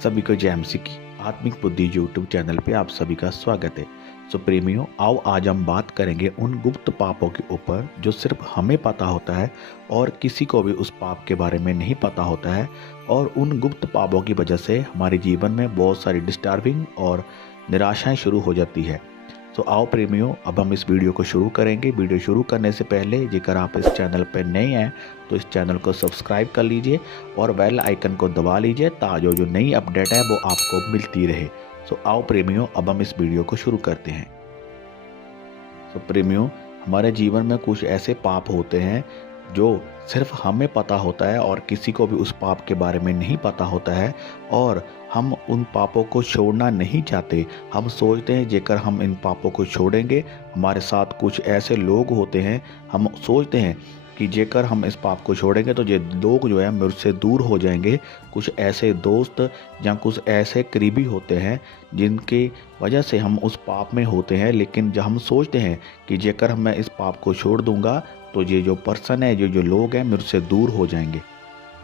सभी को जेएमसी की आत्मिक बुद्धि यूट्यूब चैनल पे आप सभी का स्वागत है। सो प्रेमियों, आओ आज हम बात करेंगे उन गुप्त पापों के ऊपर जो सिर्फ हमें पता होता है और किसी को भी उस पाप के बारे में नहीं पता होता है, और उन गुप्त पापों की वजह से हमारे जीवन में बहुत सारी डिस्टर्बिंग और निराशाएं शुरू हो जाती है। तो आओ प्रेमियों, अब हम इस वीडियो को शुरू करेंगे। वीडियो शुरू करने से पहले जेकर आप इस चैनल पर नए हैं तो इस चैनल को सब्सक्राइब कर लीजिए और बेल आइकन को दबा लीजिए ताकि जो नई अपडेट है वो आपको मिलती रहे। तो आओ प्रेमियों, अब हम इस वीडियो को शुरू करते हैं। तो प्रेमियों, हमारे जीवन में कुछ ऐसे पाप होते हैं जो सिर्फ हमें पता होता है और किसी को भी उस पाप के बारे में नहीं पता होता है, और हम उन पापों को छोड़ना नहीं चाहते। हम सोचते हैं जेकर हम इन पापों को छोड़ेंगे, हमारे साथ कुछ ऐसे लोग होते हैं, हम सोचते हैं कि जेकर हम इस पाप को छोड़ेंगे तो ये लोग जो है मुझसे दूर हो जाएंगे। कुछ ऐसे दोस्त या कुछ ऐसे करीबी होते हैं जिनकी वजह से हम उस पाप में होते हैं, लेकिन जब हम सोचते हैं कि जेकर मैं इस पाप को छोड़ दूंगा तो ये जो पर्सन है, जो लोग हैं मुझसे दूर हो जाएंगे,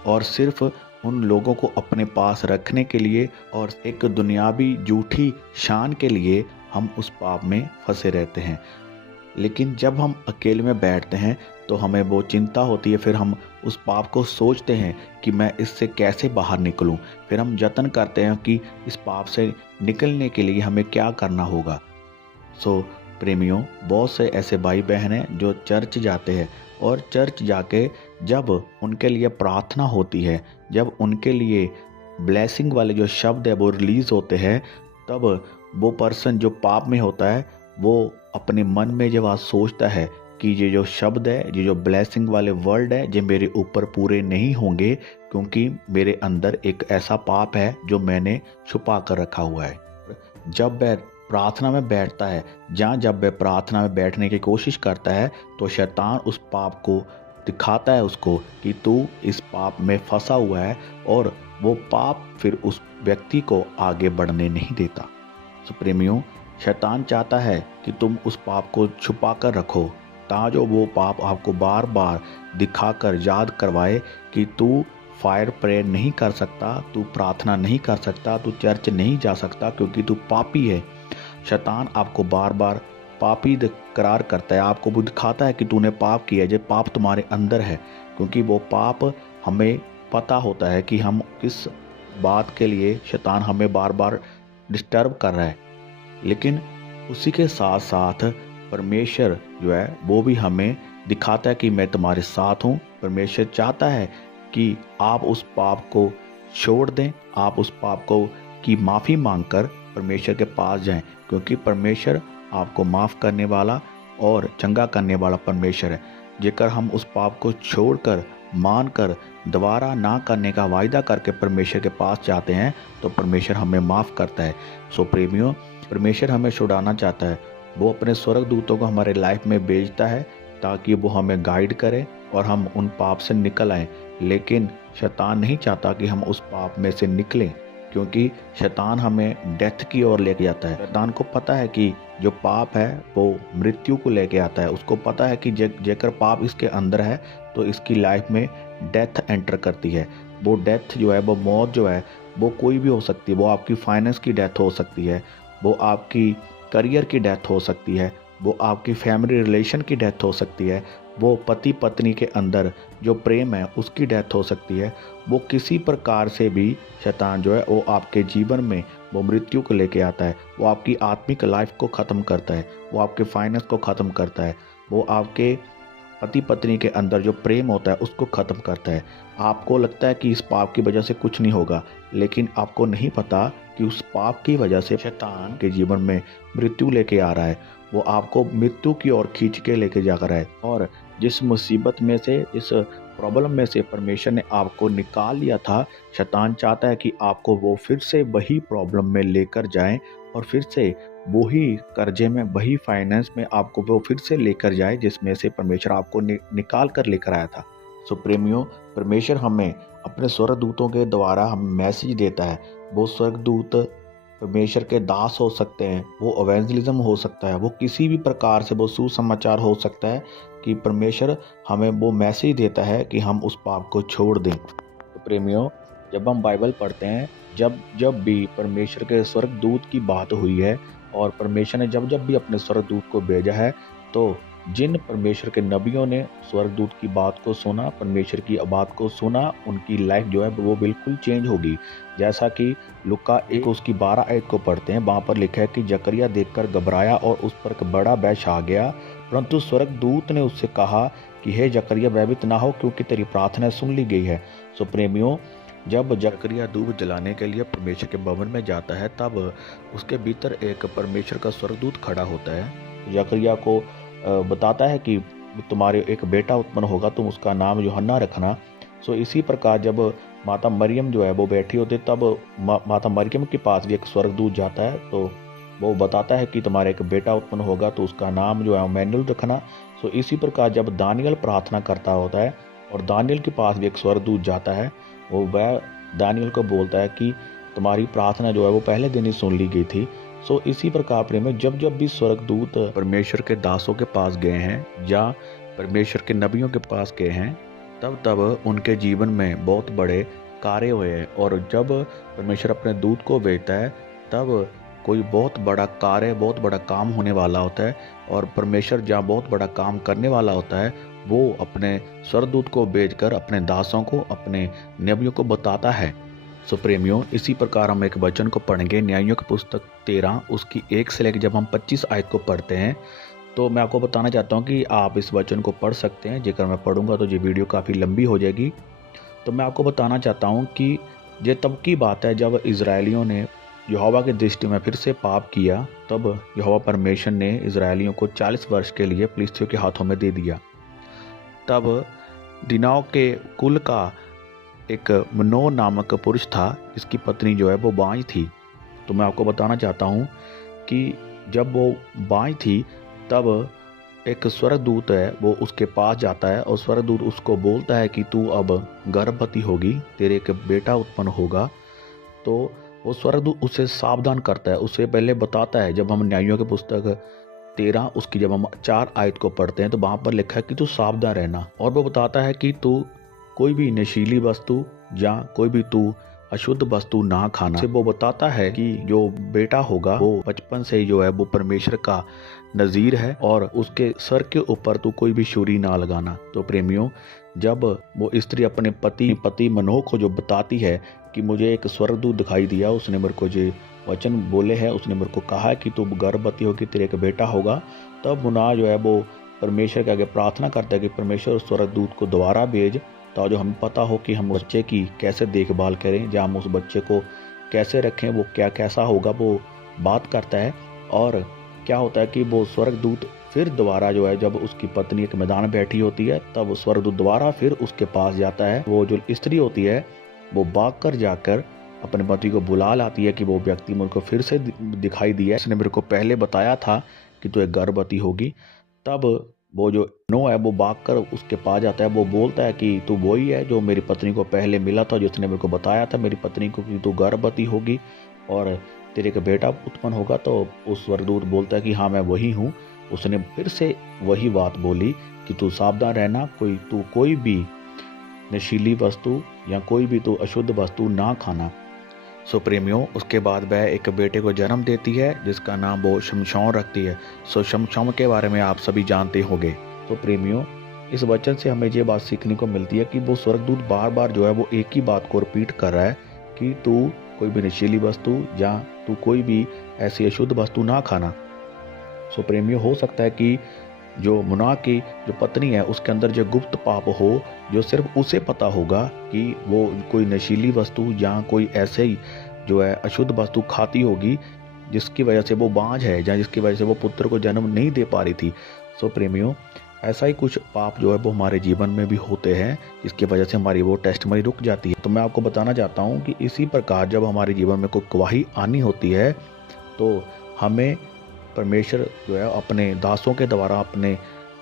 और सिर्फ उन लोगों को अपने पास रखने के लिए और एक दुनियावी झूठी शान के लिए हम उस पाप में फंसे रहते हैं। लेकिन जब हम अकेले में बैठते हैं तो हमें वो चिंता होती है, फिर हम उस पाप को सोचते हैं कि मैं इससे कैसे बाहर निकलूं। फिर हम यत्न करते हैं कि इस पाप से निकलने के लिए हमें क्या करना होगा। सो प्रेमियों, बहुत से ऐसे भाई बहन हैं जो चर्च जाते हैं, और चर्च जाके जब उनके लिए प्रार्थना होती है, जब उनके लिए ब्लेसिंग वाले जो शब्द है वो रिलीज़ होते हैं, तब वो पर्सन जो पाप में होता है वो अपने मन में जब आज सोचता है कि ये जो शब्द है, ये जो ब्लेसिंग वाले वर्ड है, ये मेरे ऊपर पूरे नहीं होंगे क्योंकि मेरे अंदर एक ऐसा पाप है जो मैंने छुपा कर रखा हुआ है। जब वह प्रार्थना में बैठता है, जब वह प्रार्थना में बैठने की कोशिश करता है, तो शैतान उस पाप को दिखाता है उसको कि तू इस पाप में फंसा हुआ है, और वो पाप फिर उस व्यक्ति को आगे बढ़ने नहीं देता। तो प्रेमियों, शैतान चाहता है कि तुम उस पाप को छुपा कर रखो ताकि वो पाप आपको बार बार दिखाकर याद करवाए कि तू फायर प्रेयर नहीं कर सकता, तू प्रार्थना नहीं कर सकता, तू चर्च नहीं जा सकता क्योंकि तू पापी है। शैतान आपको बार बार पापी करार करता है, आपको वो दिखाता है कि तूने पाप किया है, जो पाप तुम्हारे अंदर है, क्योंकि वो पाप हमें पता होता है कि हम किस बात के लिए शैतान हमें बार बार डिस्टर्ब कर रहा है। लेकिन उसी के साथ साथ परमेश्वर जो है वो भी हमें दिखाता है कि मैं तुम्हारे साथ हूँ। परमेश्वर चाहता है कि आप उस पाप को छोड़ दें, आप उस पाप को की माफ़ी मांगकर परमेश्वर के पास जाएं, क्योंकि परमेश्वर आपको माफ़ करने वाला और चंगा करने वाला परमेश्वर है। जेकर हम उस पाप को छोड़कर मानकर दोबारा ना करने का वायदा करके परमेश्वर के पास जाते हैं तो परमेश्वर हमें माफ़ करता है। सो प्रेमियों, परमेश्वर हमें छुड़ाना चाहता है। वो अपने स्वर्गदूतों को हमारे लाइफ में भेजता है ताकि वो हमें गाइड करे और हम उन पाप से निकल आएँ। लेकिन शैतान नहीं चाहता कि हम उस पाप में से निकलें, क्योंकि शैतान हमें डेथ की ओर लेके जाता है। शैतान को पता है कि जो पाप है वो मृत्यु को लेके आता है। उसको पता है कि जेकर पाप इसके अंदर है तो इसकी लाइफ में डेथ एंटर करती है। वो डेथ जो है, वो मौत जो है, वो कोई भी हो सकती है। वो आपकी फाइनेंस की डेथ हो सकती है, वो आपकी करियर की डेथ हो सकती है, वो आपकी फैमिली रिलेशन की डेथ हो सकती है, वो पति पत्नी के अंदर जो प्रेम है उसकी डेथ हो सकती है। वो किसी प्रकार से भी शैतान जो है वो आपके जीवन में वो मृत्यु को लेके आता है। वो आपकी आत्मिक लाइफ को ख़त्म करता है, वो आपके फाइनेंस को ख़त्म करता है, वो आपके पति पत्नी के अंदर जो प्रेम होता है उसको ख़त्म करता है। आपको लगता है कि इस पाप की वजह से कुछ नहीं होगा, लेकिन आपको नहीं पता कि उस पाप की वजह से शैतान के जीवन में मृत्यु लेके आ रहा है। वो आपको मृत्यु की ओर खींच के लेके जा रहा है, और जिस मुसीबत में से, इस प्रॉब्लम में से परमेश्वर ने आपको निकाल लिया था, शैतान चाहता है कि आपको वो फिर से वही प्रॉब्लम में लेकर जाए और फिर से वही कर्जे में, वही फाइनेंस में आपको वो फिर से लेकर जाए जिसमें से परमेश्वर आपको निकाल कर लेकर आया था। सो प्रेमियों, परमेश्वर हमें अपने स्वर्गदूतों के द्वारा हमें मैसेज देता है। वो स्वर्गदूत परमेश्वर के दास हो सकते हैं, वो एवेंजलिज्म हो सकता है, वो किसी भी प्रकार से वो सुसमाचार हो सकता है कि परमेश्वर हमें वो मैसेज देता है कि हम उस पाप को छोड़ दें। तो प्रेमियों, जब हम बाइबल पढ़ते हैं, जब जब भी परमेश्वर के स्वर्गदूत की बात हुई है और परमेश्वर ने जब जब भी अपने स्वर्गदूत को भेजा है, तो जिन परमेश्वर के नबियों ने स्वर्गदूत की बात को सुना, परमेश्वर की बात को सुना, उनकी लाइफ जो है वो बिल्कुल चेंज होगी। जैसा कि लूका 1 उसकी 12 आयत को पढ़ते हैं, वहाँ पर लिखा है कि जकरिया देखकर घबराया और उस पर एक बड़ा भय छा गया, परंतु स्वर्गदूत ने उससे कहा कि हे जकरिया, भयभीत ना हो, क्योंकि तेरी प्रार्थना सुन ली गई है। सो प्रेमियों, जब जकरिया धूप जलाने के लिए परमेश्वर के भवन में जाता है, तब उसके भीतर एक परमेश्वर का स्वर्गदूत खड़ा होता है। जकरिया को बताता है कि तुम्हारे एक बेटा उत्पन्न होगा, तुम उसका नाम यूहन्ना रखना। सो इसी प्रकार जब माता मरियम जो है वो बैठी होती, तब माता मरियम के पास भी एक स्वर्गदूत जाता है, तो वो बताता है कि तुम्हारा एक बेटा उत्पन्न होगा, तो उसका नाम जो है इम्मानुएल रखना। सो इसी प्रकार जब दानियल प्रार्थना करता होता है और दानियल के पास भी एक स्वर्गदूत जाता है, वह दानियल को बोलता है कि तुम्हारी प्रार्थना जो है वो पहले दिन ही सुन ली गई थी। सो इसी प्रकार प्रेम, जब जब भी स्वर्गदूत परमेश्वर के दासों के पास गए हैं या परमेश्वर के नबियों के पास गए हैं, तब तब उनके जीवन में बहुत बड़े कार्य हुए हैं। और जब परमेश्वर अपने दूत को भेजता है, तब कोई बहुत बड़ा कार्य, बहुत बड़ा काम होने वाला होता है। और परमेश्वर जहाँ बहुत बड़ा काम करने वाला होता है, वो अपने स्वर्गदूत को भेजकर अपने दासों को, अपने नबियों को बताता है। सो प्रेमियों, इसी प्रकार हम एक वचन को पढ़ेंगे, न्यायों की पुस्तक 13 उसकी 1 से लेकर जब हम 25 आयत को पढ़ते हैं, तो मैं आपको बताना चाहता हूँ कि आप इस वचन को पढ़ सकते हैं। जेकर मैं पढ़ूंगा तो ये वीडियो काफ़ी लंबी हो जाएगी। तो मैं आपको बताना चाहता हूँ कि ये तब की बात है जब इजरायलियों ने यहोवा की दृष्टि में फिर से पाप किया। तब यहोवा परमेश्वर ने इजरायलियों को 40 वर्ष के लिए फिलिस्तियों के हाथों में दे दिया। तब दिनाव के कुल का एक मनोह नामक पुरुष था, जिसकी पत्नी जो है वो बाँझ थी। तो मैं आपको बताना चाहता हूँ कि जब वो बाँझ थी, तब एक स्वर्गदूत है वो उसके पास जाता है और स्वर्गदूत उसको बोलता है कि तू अब गर्भवती होगी, तेरे एक बेटा उत्पन्न होगा। तो वो स्वर्गदूत उसे सावधान करता है, उससे पहले बताता है। जब हम न्यायों की पुस्तक 13 उसकी जब हम 4 आयत को पढ़ते हैं, तो वहाँ पर लिखा है कि तू सावधान रहना। और वो बताता है कि तू कोई भी नशीली वस्तु या कोई भी तू अशुद्ध वस्तु ना खाना। से वो बताता है कि जो बेटा होगा वो बचपन से जो है वो परमेश्वर का नज़ीर है और उसके सर के ऊपर तू कोई भी छुरी ना लगाना। तो प्रेमियों, जब वो स्त्री अपने पति मनोह को जो बताती है कि मुझे एक स्वर्गदूत दिखाई दिया, उसने मेरे को जो वचन बोले हैं, उसने मेरे को कहा है कि तू गर्भवती होगी, तेरे एक बेटा होगा, तब मुना जो है वो परमेश्वर के आगे प्रार्थना करता है कि परमेश्वर उस स्वर्गदूत को दोबारा भेज, तो जो हमें पता हो कि हम बच्चे की कैसे देखभाल करें, या हम उस बच्चे को कैसे रखें, वो क्या कैसा होगा, वो बात करता है। और क्या होता है कि वो स्वर्गदूत फिर दोबारा जो है, जब उसकी पत्नी एक मैदान में बैठी होती है, तब स्वर्गदूत दोबारा फिर उसके पास जाता है। वो जो स्त्री होती है वो भाग कर जाकर अपने पति को बुला लाती है कि वो व्यक्ति मेरे को फिर से दिखाई दिया, इसने मेरे को पहले बताया था कि तू एक गर्भवती होगी। तब वो जो नो है वो भाग कर उसके पास जाता है, वो बोलता है कि तू वही है जो मेरी पत्नी को पहले मिला था, जिसने मेरे को बताया था मेरी पत्नी को कि तू गर्भवती होगी और तेरे का बेटा उत्पन्न होगा। तो उस स्वर्गदूत बोलता है कि हाँ मैं वही हूँ। उसने फिर से वही बात बोली कि तू सावधान रहना, तू कोई भी नशीली वस्तु या कोई भी तू अशुद्ध वस्तु ना खाना। सो प्रेमियों, उसके बाद वह एक बेटे को जन्म देती है, जिसका नाम वो शमशौन रखती है। सो शमशौन के बारे में आप सभी जानते होंगे। तो प्रेमियों, इस वचन से हमें ये बात सीखने को मिलती है कि वो स्वर्गदूत बार बार जो है वो एक ही बात को रिपीट कर रहा है कि तू कोई भी नशीली वस्तु या तू कोई भी ऐसी अशुद्ध वस्तु ना खाना। सो प्रेमियों, हो सकता है कि जो मुना की जो पत्नी है उसके अंदर जो गुप्त पाप हो, जो सिर्फ उसे पता होगा कि वो कोई नशीली वस्तु या कोई ऐसे ही जो है अशुद्ध वस्तु खाती होगी, जिसकी वजह से वो बांझ है या जिसकी वजह से वो पुत्र को जन्म नहीं दे पा रही थी। सो प्रेमियों, ऐसा ही कुछ पाप जो है वो हमारे जीवन में भी होते हैं, जिसकी वजह से हमारी वो टेस्टमनी रुक जाती है। तो मैं आपको बताना चाहता हूँ कि इसी प्रकार जब हमारे जीवन में कोई गवाही आनी होती है, तो हमें परमेश्वर जो है अपने दासों के द्वारा, अपने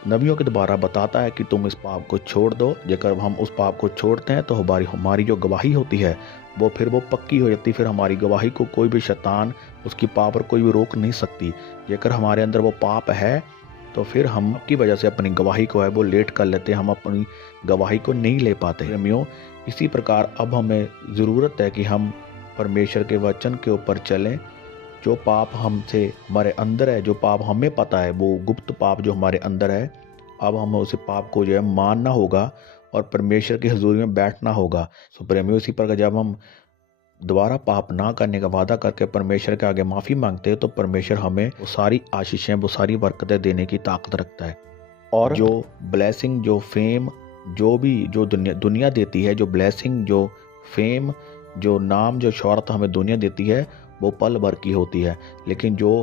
नबियों के द्वारा बताता है कि तुम इस पाप को छोड़ दो। जब हम उस पाप को छोड़ते हैं तो हमारी जो गवाही होती है वो पक्की हो जाती। फिर हमारी गवाही को कोई भी शैतान, उसकी पाप पर कोई भी रोक नहीं सकती। जेकर हमारे अंदर वो पाप है तो फिर हम की वजह से अपनी गवाही को है वो लेट कर लेते हैं, हम अपनी गवाही को नहीं ले पाते। प्रेमियों, इसी प्रकार अब हमें ज़रूरत है कि हम परमेश्वर के वचन के ऊपर चलें। जो पाप हमसे हमारे अंदर है, जो पाप हमें पता है, वो गुप्त पाप जो हमारे अंदर है, अब हमें उस पाप को जो है मानना होगा और परमेश्वर की हजूरी में बैठना होगा। सो प्रेमियों, इसी प्रकार जब हम दोबारा पाप ना करने का वादा करके परमेश्वर के आगे माफ़ी मांगते हैं तो परमेश्वर हमें वो सारी आशीषें, वो सारी बरकतें देने की ताकत रखता है। और जो ब्लेसिंग, जो फेम, जो भी जो दुनिया देती है, जो ब्लेसिंग, जो फेम, जो नाम, जो शोहरत हमें दुनिया देती है, वो पल भर की होती है। लेकिन जो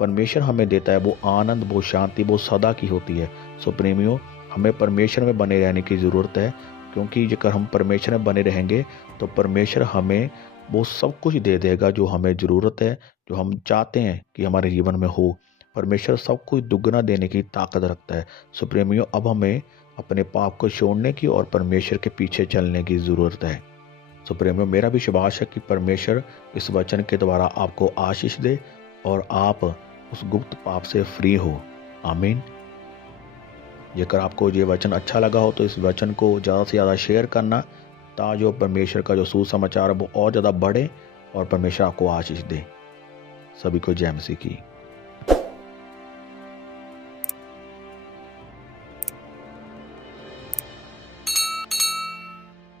परमेश्वर हमें देता है वो आनंद, वो शांति, वो सदा की होती है। सो प्रेमियों, हमें परमेश्वर में बने रहने की ज़रूरत है, क्योंकि अगर हम परमेश्वर में बने रहेंगे तो परमेश्वर हमें वो सब कुछ दे देगा जो हमें ज़रूरत है, जो हम चाहते हैं कि हमारे जीवन में हो। परमेश्वर सब कुछ दुगना देने की ताकत रखता है। सो प्रेमियों, अब हमें अपने पाप को छोड़ने की और परमेश्वर के पीछे चलने की ज़रूरत है। सो प्रेमियों, मेरा भी विश्वास है कि परमेश्वर इस वचन के द्वारा आपको आशीष दे और आप उस गुप्त पाप से फ्री हो। आमीन। जेकर आपको ये वचन अच्छा लगा हो तो इस वचन को ज़्यादा से ज़्यादा शेयर करना, ताकि परमेश्वर का जो सुसमाचार है वो और ज़्यादा बढ़े और परमेश्वर आपको आशीष दे। सभी को जय मसीह की।